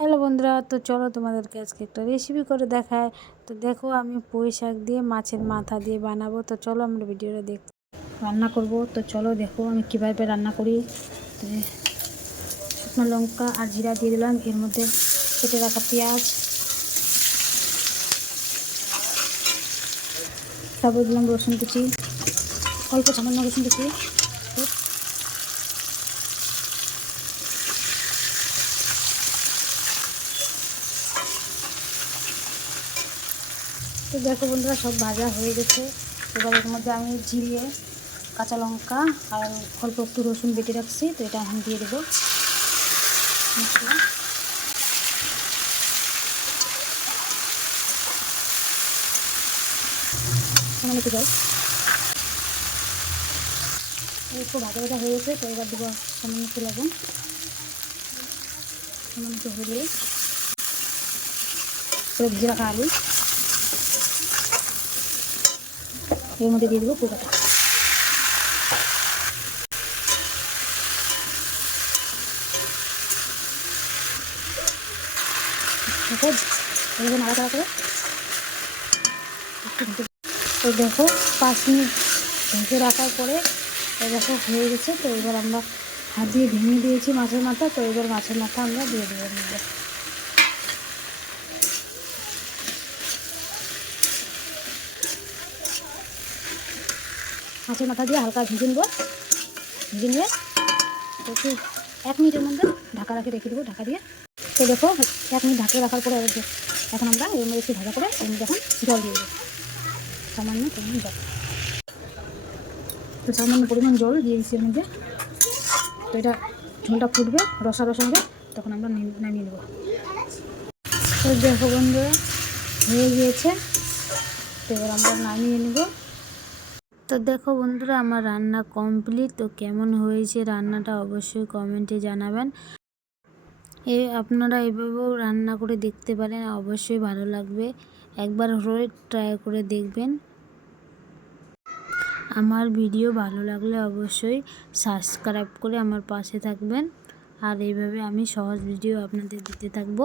Hello বন্ধুরা, তো চলো তোমাদেরকে আজকে একটা রেসিপি করে দেখায় তো দেখো, আমি পুঁই শাক দিয়ে মাছের মাথা দিয়ে বানাবো। তো চলো আমরা ভিডিওটা দেখ, রান্না করব। তো চলো দেখো আমি কীভাবে রান্না করি। শুকনো লঙ্কা আর জিরা দিয়ে দিলাম। এর মধ্যে কেটে রাখা পেঁয়াজ, তারপর দিলাম রসুন কুচি, অল্প সামান্য রসুন কুচি। তো দেখো বন্ধুরা, সব ভাজা হয়ে গেছে। এবার এর মধ্যে আমি জিরিয়ে কাঁচা লঙ্কা আর অল্প একটু রসুন বেটে রাখছি, তো এটা এখন দিয়ে দেবো। একটু ভাজা ভাজা হয়ে গেছে, তো এবার দেবো সামান্য একটু লবণ। সামান্য একটু ভিজে রাখা আলু। এর মধ্যে দিয়ে দেবো পোকাটা তো দেখো, পাঁচ মিনিট ঢেকে রাখার পরে দেখো হয়ে গেছে। তো এবার আমরা হাত দিয়ে ভেঙে দিয়েছি মাছের মাথা। তো এবার মাছের মাথা আমরা দিয়ে দেবো। মাছের মাথা দিয়ে হালকা ভেজে নেব। ভেজে নিয়ে একটু এক মিনিটের মধ্যে ঢাকা রাখে রেখে দেবো, ঢাকা দিয়ে। তো দেখো, এক মিনিট ঢাকা রাখার পরে এখন আমরা এর মধ্যে একটু ভাজা করে এর মধ্যে এখন জল দিয়ে দেবো। সামান্য পরিমাণ জল। তো সামান্য পরিমাণ জল দিয়ে দিচ্ছি এর মধ্যে। তো এটা ঝোলটা ফুটবে, রসা রসা হবে, তখন আমরা নাম- নামিয়ে নেব। তো দেখো বন্ধুরা, হয়ে গিয়েছে। তো এবার আমরা নামিয়ে নেব। তো দেখো বন্ধুরা, আমার রান্না কমপ্লিট তো কেমন হয়েছে রান্নাটা অবশ্যই কমেন্টে জানাবেন। এ আপনারা এভাবেও রান্না করে দেখতে পারেন, অবশ্যই ভালো লাগবে। একবার হলে ট্রাই করে দেখবেন। আমার ভিডিও ভালো লাগলে অবশ্যই সাবস্ক্রাইব করে আমার পাশে থাকবেন। আর এইভাবে আমি সহজ ভিডিও আপনাদের দিতে থাকব।